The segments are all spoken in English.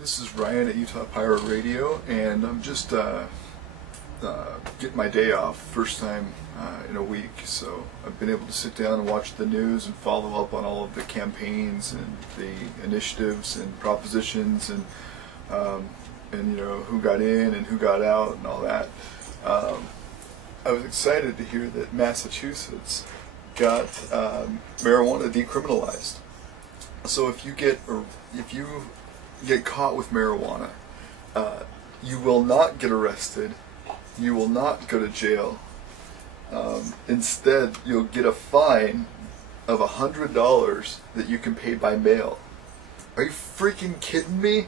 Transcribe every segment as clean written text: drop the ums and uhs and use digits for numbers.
This is Ryan at Utah Pirate Radio, and I'm just getting my day off, first time in a week. So I've been able to sit down and watch the news and follow up on all of the campaigns and the initiatives and propositions and who got in and who got out and all that. I was excited to hear that Massachusetts got marijuana decriminalized. So if you get caught with marijuana, you will not get arrested. You will not go to jail. Instead, you'll get a fine of $100 that you can pay by mail. Are you freaking kidding me?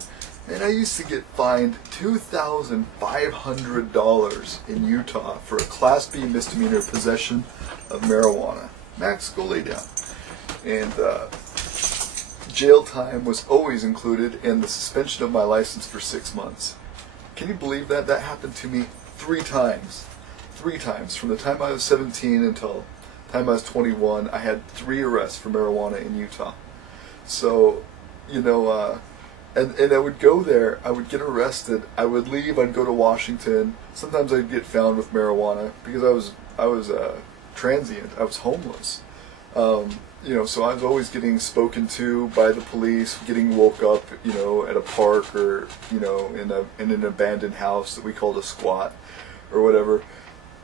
Man, I used to get fined $2,500 in Utah for a Class B misdemeanor possession of marijuana. Max, go lay down. And jail time was always included, and the suspension of my license for 6 months. Can you believe that? That happened to me 3 times. 3 times. From the time I was 17 until the time I was 21, I had 3 arrests for marijuana in Utah. So, and I would go there, I would get arrested, I would leave, I'd go to Washington. Sometimes I'd get found with marijuana because I was transient, I was homeless. So I was always getting spoken to by the police, getting woke up, at a park or, in an abandoned house that we called a squat or whatever.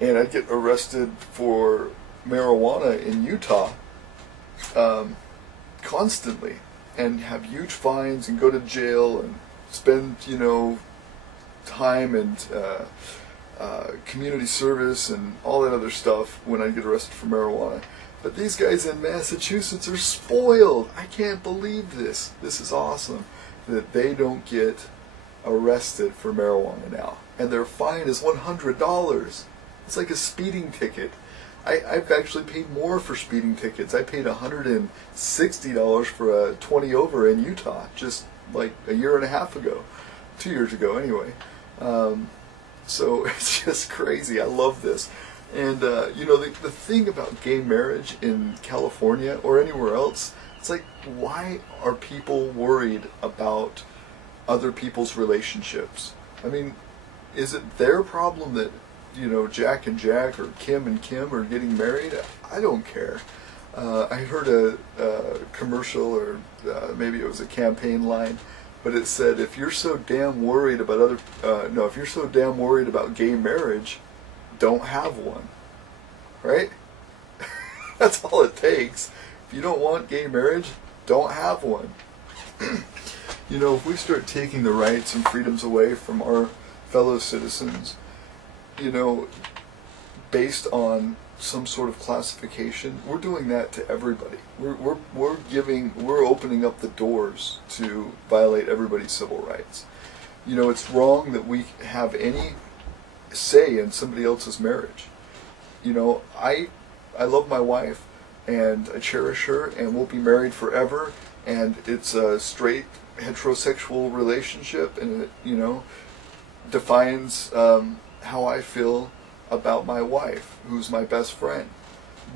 And I'd get arrested for marijuana in Utah constantly and have huge fines and go to jail and spend, time and community service and all that other stuff when I get arrested for marijuana. But these guys in Massachusetts are spoiled. I can't believe this. This is awesome that they don't get arrested for marijuana now. And their fine is $100. It's like a speeding ticket. I've actually paid more for speeding tickets. I paid $160 for a 20 over in Utah just like a year and a half ago. 2 years ago anyway. So it's just crazy. I love this. And, the thing about gay marriage in California or anywhere else, it's like, why are people worried about other people's relationships? I mean, is it their problem that, Jack and Jack or Kim and Kim are getting married? I don't care. I heard a commercial, or maybe it was a campaign line, but it said, if you're so damn worried about if you're so damn worried about gay marriage, don't have one, right? That's all it takes. If you don't want gay marriage, don't have one. If we start taking the rights and freedoms away from our fellow citizens, based on some sort of classification, we're doing that to everybody. We're opening up the doors to violate everybody's civil rights. It's wrong that we have any say in somebody else's marriage. I love my wife and I cherish her and we'll be married forever, and it's a straight heterosexual relationship, and it defines how I feel about my wife, who's my best friend.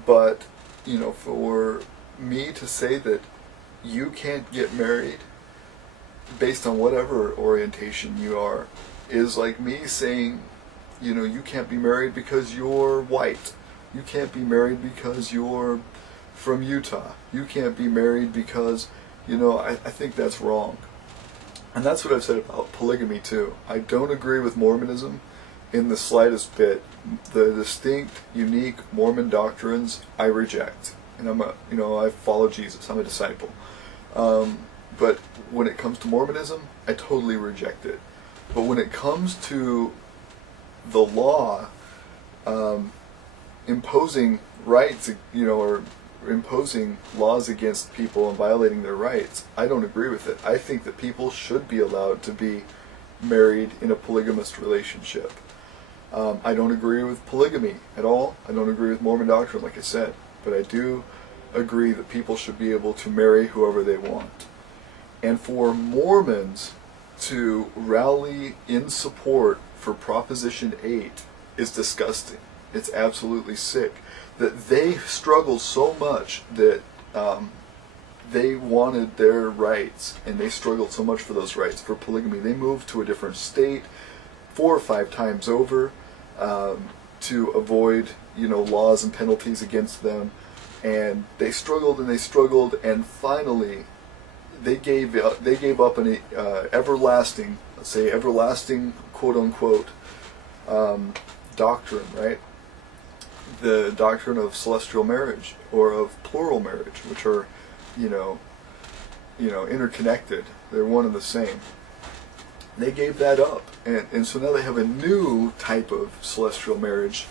But for me to say that you can't get married based on whatever orientation you are is like me saying you can't be married because you're white. You can't be married because you're from Utah. You can't be married because, I think that's wrong. And that's what I've said about polygamy too. I don't agree with Mormonism in the slightest bit. The distinct, unique Mormon doctrines I reject. And I follow Jesus. I'm a disciple. But when it comes to Mormonism, I totally reject it. But when it comes to the law imposing rights, or imposing laws against people and violating their rights, I don't agree with it. I think that people should be allowed to be married in a polygamous relationship. I don't agree with polygamy at all. I don't agree with Mormon doctrine, like I said. But I do agree that people should be able to marry whoever they want. And for Mormons to rally in support for Proposition 8 is disgusting. It's absolutely sick. That they struggle so much that they wanted their rights, and they struggled so much for those rights, for polygamy. They moved to a different state 4 or 5 times over to avoid, laws and penalties against them. And they struggled and they struggled, and finally they gave up an everlasting, let's say everlasting, quote unquote, doctrine, right? The doctrine of celestial marriage or of plural marriage, which are, interconnected. They're one and the same. They gave that up, and so now they have a new type of celestial marriage,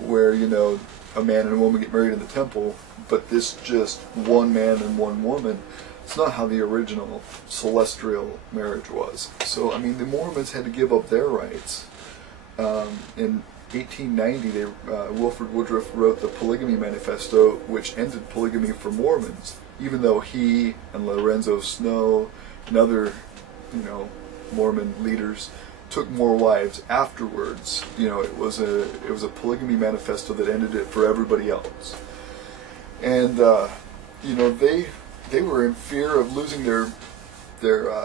where a man and a woman get married in the temple, but this just one man and one woman. It's not how the original celestial marriage was. So I mean, the Mormons had to give up their rights. In 1890, Wilford Woodruff wrote the Polygamy Manifesto, which ended polygamy for Mormons, even though he and Lorenzo Snow and other, Mormon leaders took more wives afterwards. It was a polygamy manifesto that ended it for everybody else. And they were in fear of losing their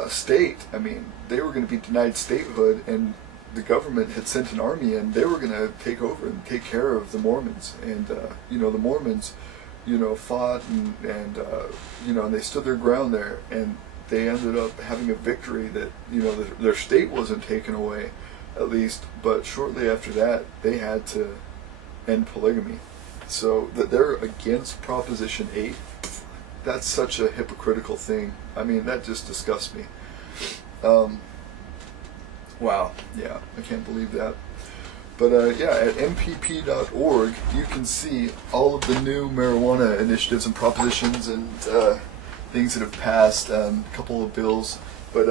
state. I mean, they were going to be denied statehood, and the government had sent an army in. They were going to take over and take care of the Mormons. And the Mormons fought and they stood their ground there, and they ended up having a victory that their state wasn't taken away, at least. But shortly after that, they had to end polygamy. So that they're against Proposition 8, that's such a hypocritical thing. I mean, that just disgusts me. Wow, yeah, I can't believe that. But at mpp.org, you can see all of the new marijuana initiatives and propositions and things that have passed, a couple of bills. But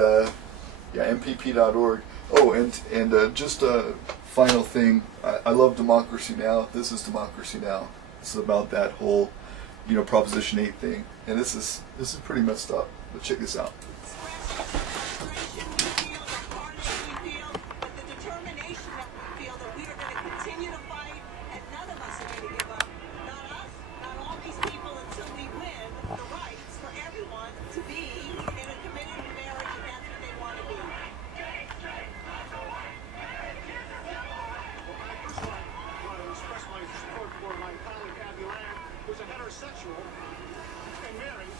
mpp.org. Oh, and just a final thing. I love Democracy Now! This is Democracy Now! This is about that whole, Proposition 8 thing. And this is pretty messed up. But check this out. Heterosexual and married.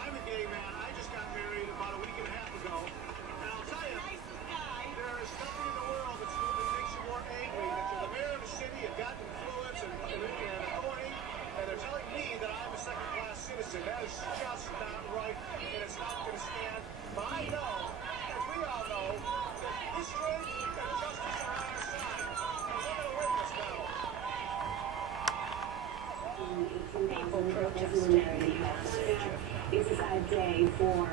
I'm a gay man. I just got married about a week and a half ago. And I'll tell you, there is something in the world that makes you more angry that you're the mayor of the city, you've got influence and authority, and they're telling me that I'm a second-class citizen. That is just not right, and it's not going to stand. But I know, as we all know, that history and justice are on our side. And we're going to win this battle. People protesting the passage. It's a sad day for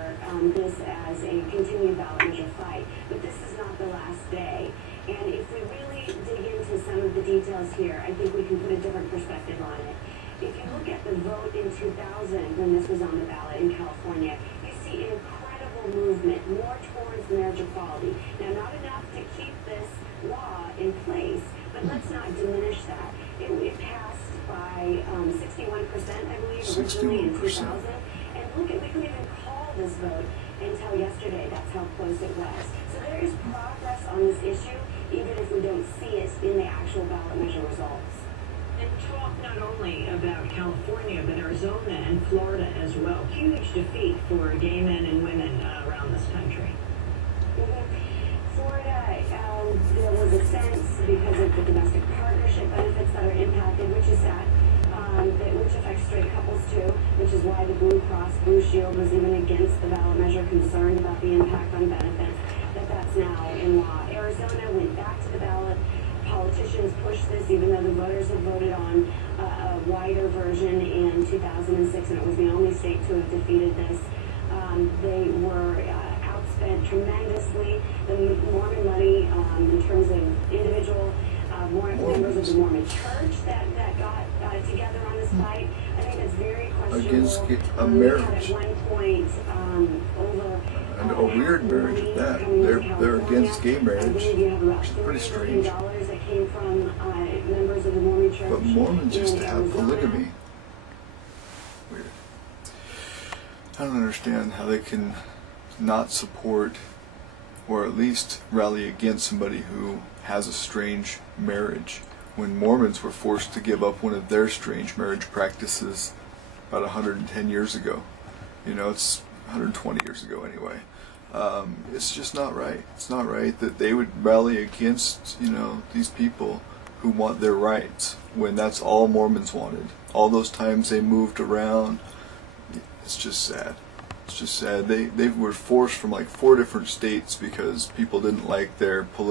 this as a continued ballot measure fight, but this is not the last day. And if we really dig into some of the details here, I think we can put a different perspective on it. If you look at the vote in 2000, when this was on the ballot in California, you see an incredible movement more towards marriage equality. Now, not enough to keep this law in place, but let's not diminish that. It passed by 61%, I believe, originally in 2000. And look, we couldn't even call this vote until yesterday. That's how close it was. So there is progress on this issue, even if we don't see it in the actual ballot measure results. And talk not only about California, but Arizona and Florida as well. Huge defeat for gay men and women around this country. Florida, there was a sense because of the domestic partnership benefits that are impacted, which is sad, which affects straight couples too, which is why the Blue Cross Blue Shield was even against the ballot measure, concerned about the impact on benefits, that's now in law. Arizona went back to the ballot. Politicians pushed this, even though the voters had voted on a wider version in 2006, and it was the only state to have defeated this. They were outspent tremendously. The Mormon money, in terms of individual members of the Mormon church that got together on this fight, I think it's very questionable. Against a marriage. At one point, over and a weird marriage at that. They're against gay marriage, which is pretty strange. That came from members of the Mormon church. But Mormons used to have polygamy. Weird. I don't understand how they can not support or at least rally against somebody who has a strange marriage, when Mormons were forced to give up one of their strange marriage practices about 110 years ago. You know, it's 120 years ago anyway. It's just not right. It's not right that they would rally against, you know, these people who want their rights when that's all Mormons wanted. All those times they moved around, it's just sad. It's just sad. They were forced from like 4 different states because people didn't like their polygamy.